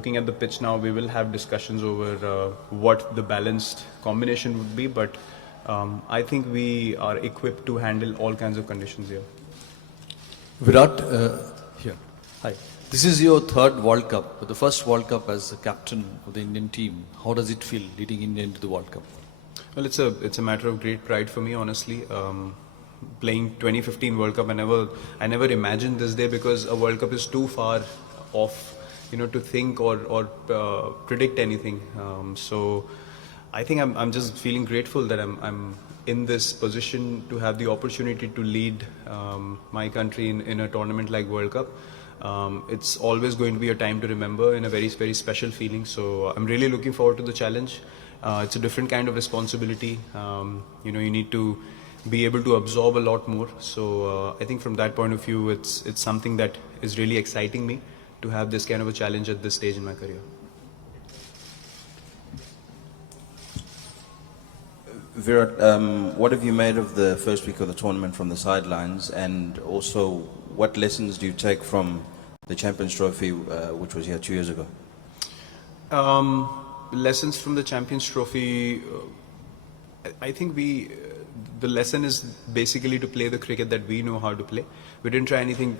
Looking at the pitch now, we will have discussions over what the balanced combination would be, but I think we are equipped to handle all kinds of conditions here. Virat, here. Hi. This is your third World Cup, but the first World Cup as the captain of the Indian team. How does it feel leading India into the World Cup? Well, it's a matter of great pride for me, honestly. Playing 2015 World Cup, I never imagined this day because a World Cup is too far off, to think or predict anything. So I think I'm just feeling grateful that I'm in this position to have the opportunity to lead my country in a tournament like World Cup. It's always going to be a time to remember and a very, very special feeling. So I'm really looking forward to the challenge. It's a different kind of responsibility. You need to be able to absorb a lot more. So I think from that point of view, it's something that is really exciting me to have this kind of a challenge at this stage in my career. Virat, what have you made of the first week of the tournament from the sidelines, and also what lessons do you take from the Champions Trophy, which was here 2 years ago? Lessons from the Champions Trophy, I think the lesson is basically to play the cricket that we know how to play. We didn't try anything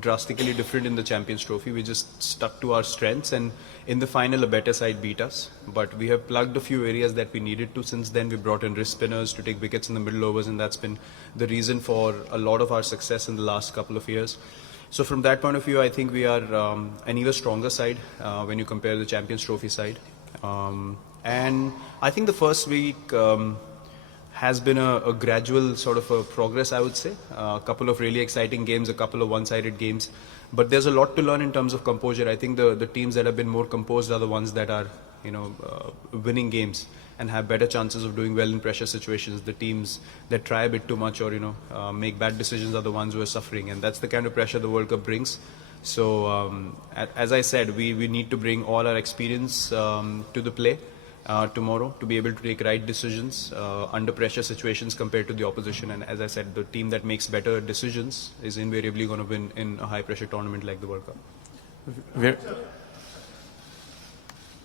drastically different in the Champions Trophy. We just stuck to our strengths, and in the final a better side beat us. But we have plugged a few areas that we needed to since then. We brought in wrist spinners to take wickets in the middle overs, and that's been the reason for a lot of our success in the last couple of years. So from that point of view, I think we are an even stronger side when you compare the Champions Trophy side. And I think the first week has been a gradual sort of a progress, I would say. A couple of really exciting games, a couple of one-sided games. But there's a lot to learn in terms of composure. I think the teams that have been more composed are the ones that are, winning games and have better chances of doing well in pressure situations. The teams that try a bit too much or, make bad decisions are the ones who are suffering. And that's the kind of pressure the World Cup brings. So, as I said, we need to bring all our experience to the play tomorrow to be able to take right decisions under pressure situations compared to the opposition. And as I said, the team that makes better decisions is invariably going to win in a high pressure tournament like the World Cup.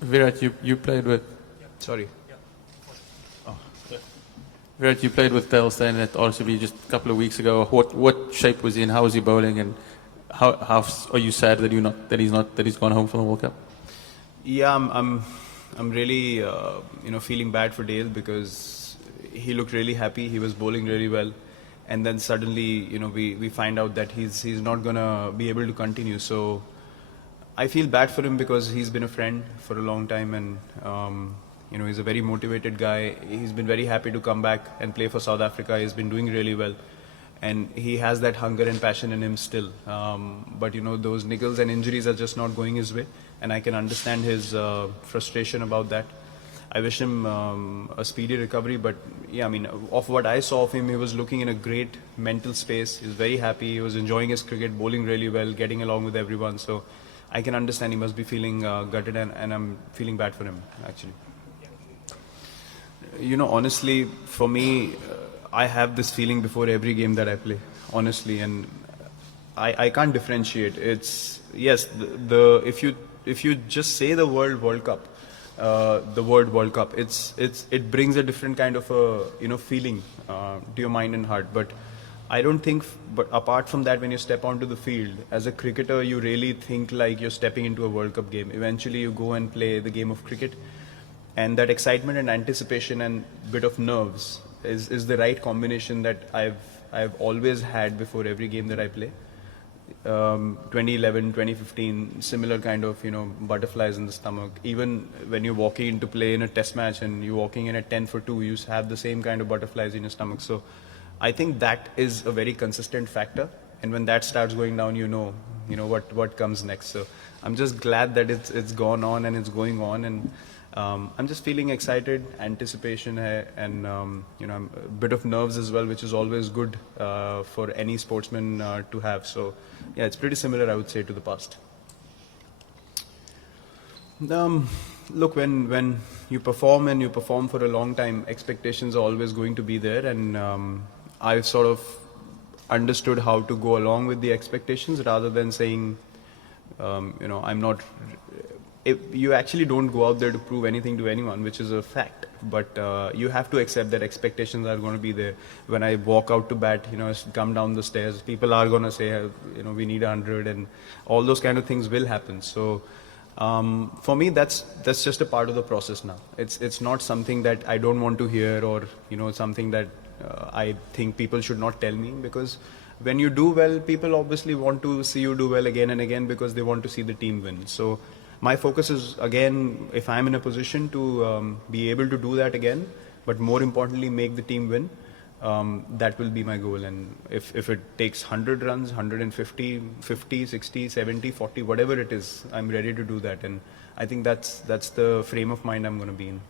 Virat, you played with... Sorry. Virat, you played with Dale Steyn at RCB just a couple of weeks ago. What shape was he in? How was he bowling? And how are you sad that he's gone home from the World Cup? Yeah, I'm really feeling bad for Dale because he looked really happy. He was bowling really well, and then suddenly we find out that he's not gonna be able to continue. So I feel bad for him because he's been a friend for a long time, and he's a very motivated guy. He's been very happy to come back and play for South Africa. He's been doing really well, and he has that hunger and passion in him still. But those niggles and injuries are just not going his way, and I can understand his frustration about that. I wish him a speedy recovery, but yeah, of what I saw of him, he was looking in a great mental space. He was very happy. He was enjoying his cricket, bowling really well, getting along with everyone. So I can understand he must be feeling gutted, and I'm feeling bad for him, actually. Honestly, for me, I have this feeling before every game that I play, honestly, and I can't differentiate. It's, yes, if you just say the word World Cup, it brings a different kind of a feeling to your mind and heart. But I don't think, but apart from that, when you step onto the field as a cricketer, you really think like you're stepping into a World Cup game. Eventually, you go and play the game of cricket, and that excitement and anticipation and bit of nerves is the right combination that I've always had before every game that I play. 2011, 2015, similar kind of butterflies in the stomach. Even when you're walking into play in a test match and you're walking in at 10 for 2, you have the same kind of butterflies in your stomach. So I think that is a very consistent factor, and when that starts going down, you know what comes next. So I'm just glad that it's gone on and it's going on, and I'm just feeling excited, anticipation, and a bit of nerves as well, which is always good for any sportsman to have. So yeah, it's pretty similar, I would say, to the past. Look, when you perform and you perform for a long time, expectations are always going to be there, and I've sort of understood how to go along with the expectations rather than saying, I'm not you actually don't go out there to prove anything to anyone, which is a fact. But you have to accept that expectations are going to be there. When I walk out to bat, come down the stairs, people are going to say, we need 100, and all those kind of things will happen. So for me, that's just a part of the process now. It's not something that I don't want to hear, or something that I think people should not tell me, because when you do well, people obviously want to see you do well again and again, because they want to see the team win. So my focus is, again, if I'm in a position to be able to do that again, but more importantly, make the team win, that will be my goal. And if it takes 100 runs, 150, 50, 60, 70, 40, whatever it is, I'm ready to do that. And I think that's the frame of mind I'm going to be in.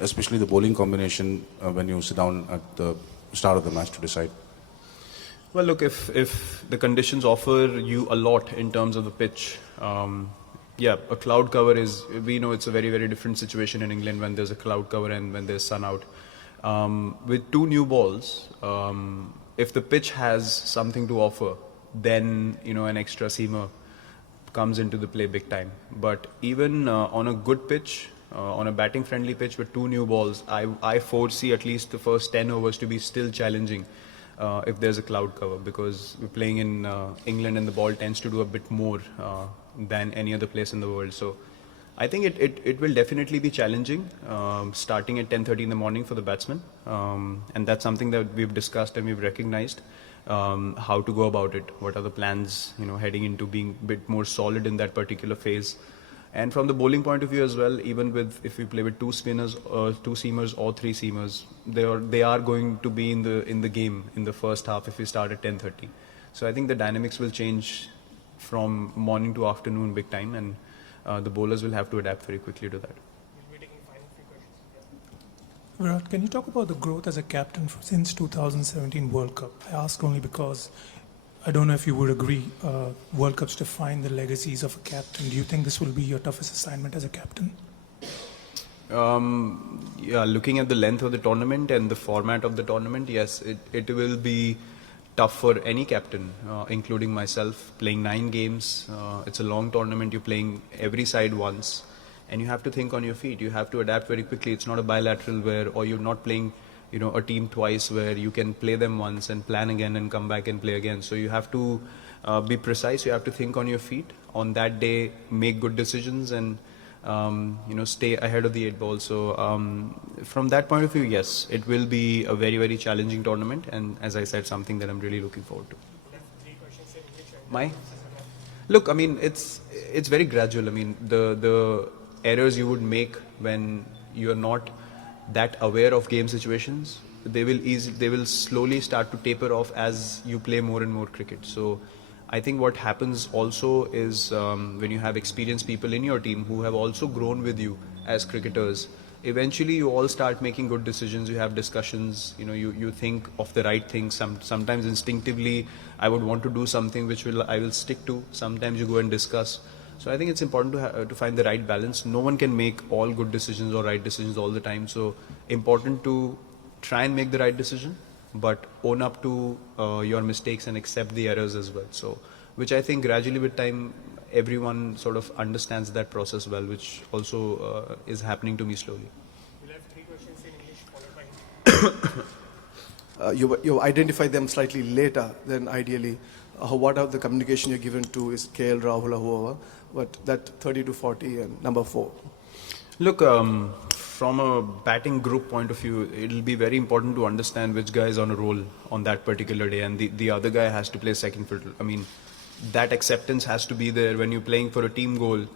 Especially the bowling combination when you sit down at the start of the match to decide. Well, look, if the conditions offer you a lot in terms of the pitch, a cloud cover we know it's a very, very different situation in England when there's a cloud cover and when there's sun out. With 2 new balls, if the pitch has something to offer, then, an extra seamer comes into the play big time. But even on a good pitch, on a batting friendly pitch with 2 new balls, I foresee at least the first 10 overs to be still challenging if there's a cloud cover, because we're playing in England and the ball tends to do a bit more than any other place in the world. So I think it will definitely be challenging, starting at 10:30 in the morning for the batsmen, and that's something that we've discussed and we've recognized how to go about it. What are the plans, heading into being a bit more solid in that particular phase. And from the bowling point of view as well, even if we play with 2 spinners, 2 seamers or 3 seamers, they are going to be in the game in the first half if we start at 10:30. So I think the dynamics will change from morning to afternoon big time, and the bowlers will have to adapt very quickly to that. Virat, can you talk about the growth as a captain since 2017 World Cup? I ask only because I don't know if you would agree, World Cups define the legacies of a captain. Do you think this will be your toughest assignment as a captain? Looking at the length of the tournament and the format of the tournament, yes, it will be tough for any captain, including myself. Playing 9 games, it's a long tournament. You're playing every side once, and you have to think on your feet. You have to adapt very quickly. It's not a bilateral or you're not playing a team twice where you can play them once and plan again and come back and play again. So you have to be precise. You have to think on your feet on that day, make good decisions, and stay ahead of the 8 ball. So from that point of view, yes, it will be a very, very challenging tournament, and as I said, something that I'm really looking forward to. Look, I mean, it's very gradual. I mean, the errors you would make when you are not that aware of game situations, they will slowly start to taper off as you play more and more cricket. So I think what happens also is when you have experienced people in your team who have also grown with you as cricketers, eventually you all start making good decisions. You have discussions, you think of the right things. Sometimes instinctively I would want to do something which I will stick to. Sometimes you go and discuss. So I think it's important to find the right balance. No one can make all good decisions or right decisions all the time. So important to try and make the right decision, but own up to your mistakes and accept the errors as well. So, which I think gradually with time, everyone sort of understands that process well, which also is happening to me slowly. We'll have 3 questions in English followed by You identify them slightly later than ideally. What are the communication you're given to is KL, Rahul, or whoever, but that 30 to 40 and number 4. Look, from a batting group point of view, it'll be very important to understand which guy is on a roll on that particular day, and the other guy has to play second fiddle. I mean, that acceptance has to be there when you're playing for a team goal.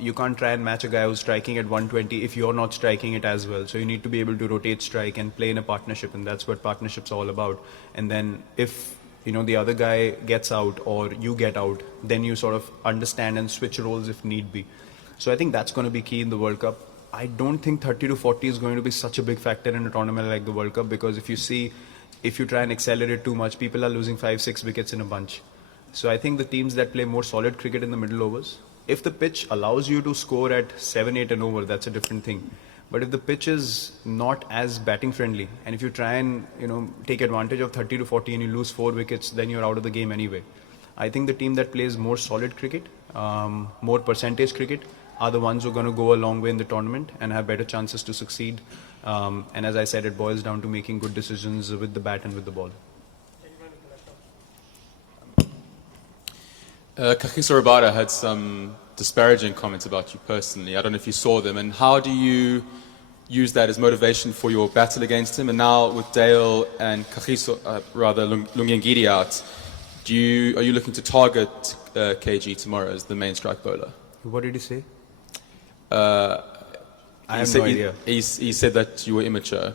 You can't try and match a guy who's striking at 120 if you're not striking it as well. So you need to be able to rotate strike and play in a partnership, and that's what partnership's all about. And then if the other guy gets out or you get out, then you sort of understand and switch roles if need be. So I think that's going to be key in the World Cup. I don't think 30 to 40 is going to be such a big factor in a tournament like the World Cup, because if you try and accelerate too much, people are losing 5-6 wickets in a bunch. So I think the teams that play more solid cricket in the middle overs, if the pitch allows you to score at 7-8 and over, that's a different thing. But if the pitch is not as batting friendly, and if you try and take advantage of 30 to 40 and you lose 4 wickets, then you're out of the game anyway. I think the team that plays more solid cricket more percentage cricket are the ones who are going to go a long way in the tournament and have better chances to succeed. And as I said, it boils down to making good decisions with the bat and with the ball. Kagiso Rabada had some disparaging comments about you personally. I don't know if you saw them. And how do you use that as motivation for your battle against him? And now with Dale and Lungiangidi out, are you looking to target KG tomorrow as the main strike bowler? What did he say? I have no idea. He said that you were immature.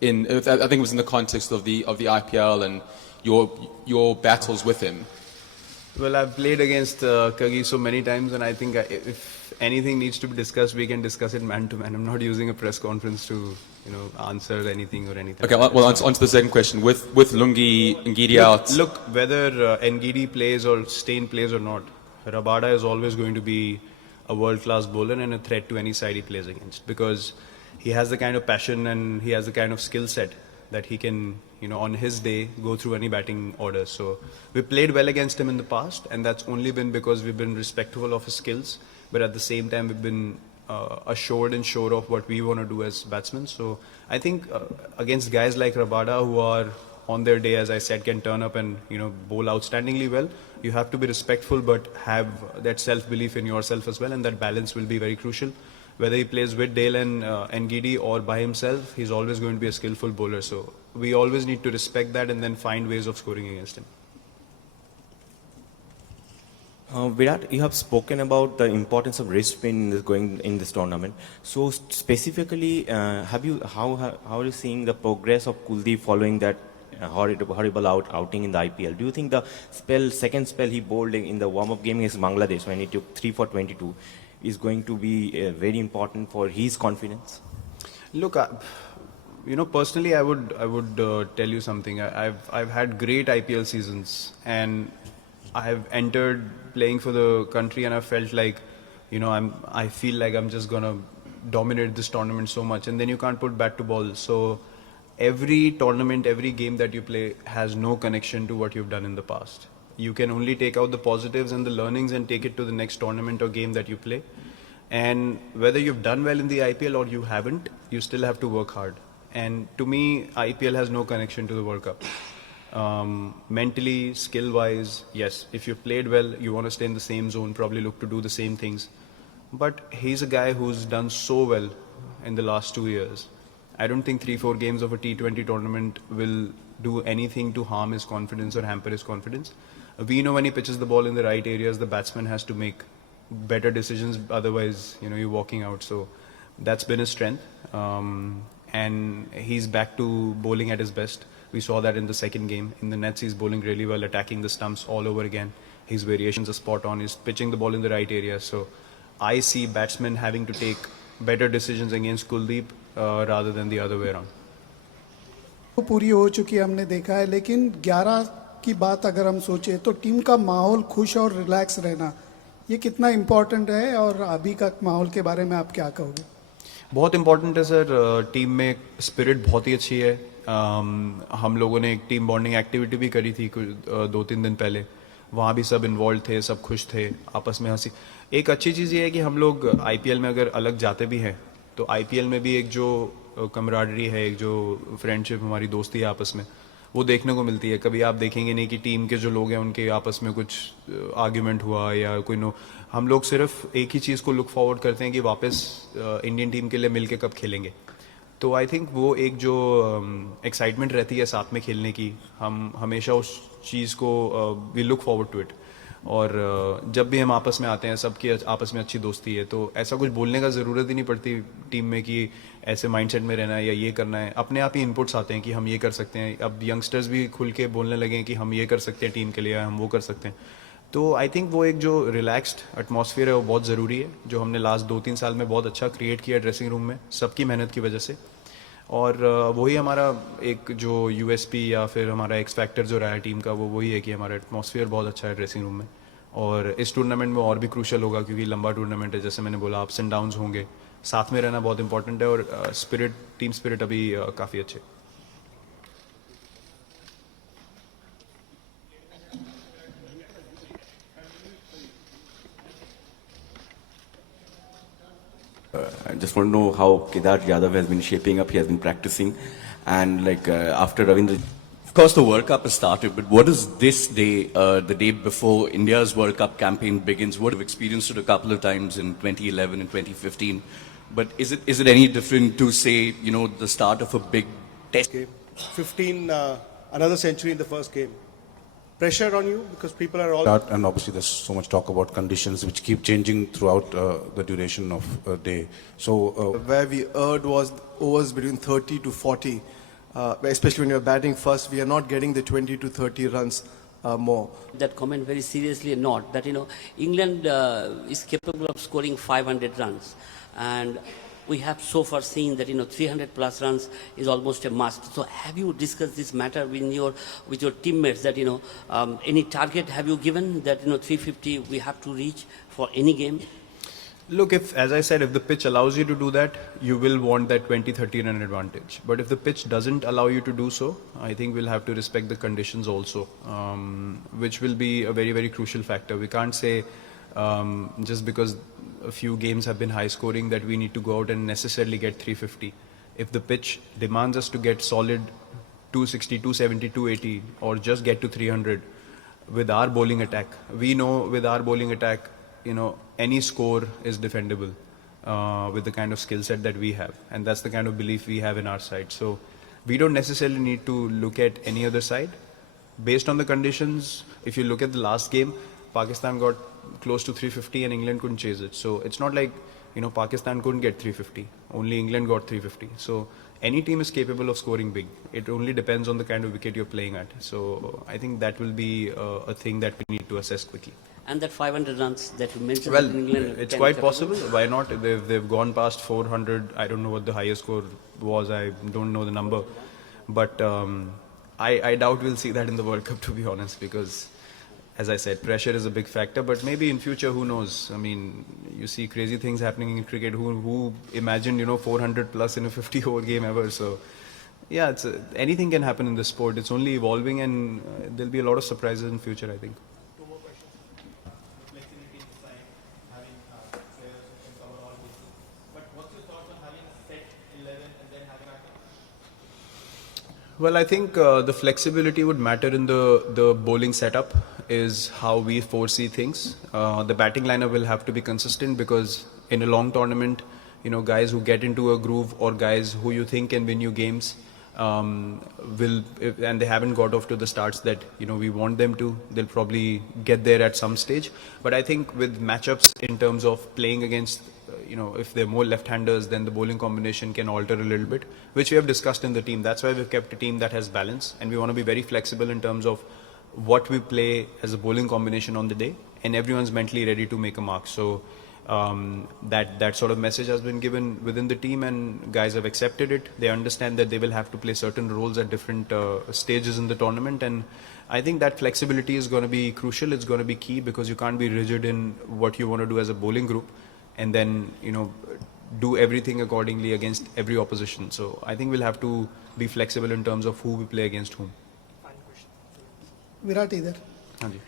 I think it was in the context of the IPL and your battles with him. Well, I've played against Kagiso many times, and I think if anything needs to be discussed, we can discuss it man to man. I'm not using a press conference to, answer anything or anything. Okay, well, on to the second question. With Lungi Ngidi out... Look, whether Ngidi plays or Stain plays or not, Rabada is always going to be a world-class bowler and a threat to any side he plays against, because he has the kind of passion and he has the kind of skill set that he can, on his day, go through any batting order. So we played well against him in the past, and that's only been because we've been respectful of his skills, but at the same time we've been assured and sure of what we want to do as batsmen. So I think against guys like Rabada, who are on their day, as I said, can turn up and bowl outstandingly well, you have to be respectful but have that self-belief in yourself as well, and that balance will be very crucial. Whether he plays with Dale and Ngidi or by himself, he's always going to be a skillful bowler. So we always need to respect that and then find ways of scoring against him. Virat, you have spoken about the importance of wrist spin going in this tournament. So specifically, how are you seeing the progress of Kuldeep following that horrible outing in the IPL? Do you think the second spell he bowled in the warm-up game against Bangladesh when he took 3 for 22 is going to be very important for his confidence? Look, personally, I would tell you something. I've had great IPL seasons, and I have entered playing for the country, and I felt like, I feel like I'm just gonna dominate this tournament so much, and then you can't put bat to ball. So every tournament, every game that you play has no connection to what you've done in the past. You can only take out the positives and the learnings and take it to the next tournament or game that you play. And whether you've done well in the IPL or you haven't, you still have to work hard. And to me, IPL has no connection to the World Cup. Mentally, skill-wise, yes, if you've played well, you want to stay in the same zone, probably look to do the same things. But he's a guy who's done so well in the last 2 years. I don't think 3-4 games of a T20 tournament will do anything to harm his confidence or hamper his confidence. We know when he pitches the ball in the right areas, the batsman has to make better decisions, otherwise, you're walking out. So that's been his strength. And he's back to bowling at his best. We saw that in the second game. In the nets, he's bowling really well, attacking the stumps all over again. His variations are spot on. He's pitching the ball in the right area. So I see batsmen having to take better decisions against Kuldeep rather than the other way around. वो पूरी हो चुकी है, हमने देखा है, लेकिन 11 की बात अगर हम सोचें तो टीम का माहौल खुश और रिलैक्स रहना ये कितना इम्पोर्टेंट है, और अभी का माहौल के बारे में आप क्या कहोगे? बहुत इम्पोर्टेंट है सर. टीम में स्पिरिट बहुत ही अच्छी है. हम लोगों ने एक टीम बॉन्डिंग एक्टिविटी भी करी थी 2-3 दिन पहले. वहाँ भी सब इन्वॉल्व थे, सब खुश थे, आपस में हंसी. एक अच्छी चीज़ ये है कि हम लोग IPL में अगर अलग जाते भी हैं तो IPL में भी एक जो कमराडरी है, एक जो फ्रेंडशिप, हमारी दोस्ती है आपस में, वो देखने को मिलती है. कभी आप देखेंगे नहीं कि टीम के जो लोग हैं उनके आपस में कुछ आर्ग्यूमेंट हुआ या कोई हम लोग सिर्फ एक ही चीज़ को लुक फॉरवर्ड करते हैं कि वापस इंडियन टीम के लिए मिलके कब खेलेंगे. तो आई थिंक वो एक जो एक्साइटमेंट रहती है साथ में खेलने की, हम हमेशा उस चीज़ को we look forward to it. और जब भी हम आपस में आते हैं, सबकी आपस में अच्छी दोस्ती है, तो ऐसा कुछ बोलने का ज़रूरत ही नहीं पड़ती टीम में कि ऐसे माइंडसेट में रहना है या ये करना है. अपने आप ही इनपुट्स आते हैं कि हम ये कर सकते हैं. अब यंगस्टर्स भी खुल के बोलने लगे हैं कि हम ये कर सकते हैं टीम के लिए, हम वो कर सकते हैं. तो आई थिंक वो एक जो रिलैक्स्ड एटमॉस्फेयर है वो बहुत ज़रूरी है, जो हमने लास्ट 2-3 साल में बहुत अच्छा क्रिएट किया ड्रेसिंग रूम में, सबकी मेहनत की वजह से. और वही हमारा एक जो USP या फिर हमारा एक्स फैक्टर जो रहा है टीम का, वो वही है कि हमारा एटमॉस्फेयर बहुत अच्छा है ड्रेसिंग रूम में. और इस टूर्नामेंट में और भी क्रूशल होगा क्योंकि लंबा टूर्नामेंट है, जैसे मैंने बोला, अप्स एंड डाउन्स होंगे. साथ में रहना बहुत इंपॉर्टेंट है, और टीम स्पिरिट अभी काफ़ी अच्छे. I just want to know how Kedar Yadav has been shaping up. He has been practicing, and after Ravindra. Of course, the World Cup has started, but what is this day, the day before India's World Cup campaign begins? What have experienced it a couple of times in 2011 and 2015. But is it any different to say, the start of a big test? Game. 15, another century in the first game. Pressure on you because people are all... And obviously there's so much talk about conditions which keep changing throughout the duration of a day. So where we erred was overs between 30 to 40. Especially when you're batting first, we are not getting the 20 to 30 runs more. That comment very seriously or not, that England is capable of scoring 500 runs. And we have so far seen that 300 plus runs is almost a must. So have you discussed this matter with your teammates that any target have you given that 350 we have to reach for any game? Look, as I said, if the pitch allows you to do that, you will want that 20-30 run advantage. But if the pitch doesn't allow you to do so, I think we'll have to respect the conditions also, which will be a very, very crucial factor. We can't say just because a few games have been high scoring that we need to go out and necessarily get 350. If the pitch demands us to get solid 260, 270, 280 or just get to 300 with our bowling attack, we know with our bowling attack, any score is defendable with the kind of skill set that we have. And that's the kind of belief we have in our side. So we don't necessarily need to look at any other side. Based on the conditions, if you look at the last game, Pakistan got close to 350 and England couldn't chase it. So it's not like, Pakistan couldn't get 350. Only England got 350. So any team is capable of scoring big. It only depends on the kind of wicket you're playing at. So I think that will be a thing that we need to assess quickly. And that 500 runs that you mentioned well, in England... it's quite possible. Why not? They've gone past 400. I don't know what the highest score was. I don't know the number. But I doubt we'll see that in the World Cup, to be honest, because, as I said, pressure is a big factor. But maybe in future, who knows? I mean, you see crazy things happening in cricket. Who imagined, 400 plus in a 50-over game ever? So, yeah, anything can happen in this sport. It's only evolving, and there'll be a lot of surprises in future, I think. Well, I think the flexibility would matter in the bowling setup is how we foresee things. The batting lineup will have to be consistent because in a long tournament, guys who get into a groove or guys who you think can win you games and they haven't got off to the starts that we want them to, they'll probably get there at some stage. But I think with matchups in terms of playing against if they're more left-handers, then the bowling combination can alter a little bit, which we have discussed in the team. That's why we've kept a team that has balance, and we want to be very flexible in terms of what we play as a bowling combination on the day, and everyone's mentally ready to make a mark. So that sort of message has been given within the team, and guys have accepted it. They understand that they will have to play certain roles at different stages in the tournament, and I think that flexibility is going to be crucial. It's going to be key because you can't be rigid in what you want to do as a bowling group and then, do everything accordingly against every opposition. So I think we'll have to be flexible in terms of who we play against whom. Virat, either. Haan ji.